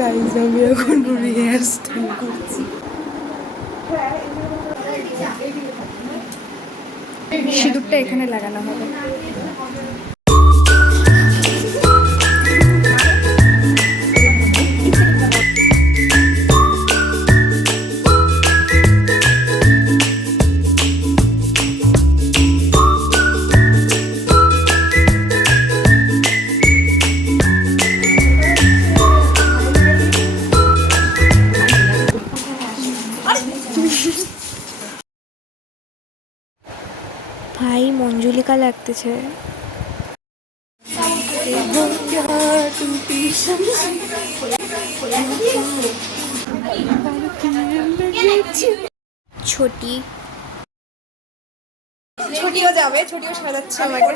Guys আমি এখন hair style করছি। সিঁদুরটা এখানে লাগানো হবে। ভাই মঞ্জুলিকা লাগতেছে। ছোটি ছুটিও যাবে, ছুটিও সাজাচ্ছে আমাকে।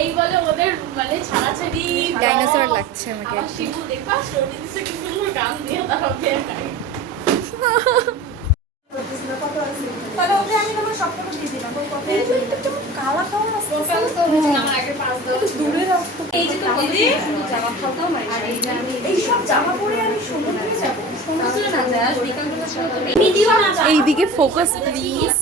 এই বলে ওদের মানে ছাড়াছাড়ি ডাইনোসর লাগছে আমাকে। শিবু দেখবা স্টোরি দিছে কিন্তু গান দিয়ে তারপর তাহলে ওকে আমি তোমার সবটুকু দিয়ে দিলাম। কালা কালা আছে আমার আগে পাস দাও দূরে রাখতো। এই যে তো দিদি জামা খাওয়াও নাই এই সব জামা পরে আমি সমুদ্রে যাব। সমুদ্রে না যাস বিকালবেলা সময় তো ভিডিও না এইদিকে ফোকাস প্লিজ।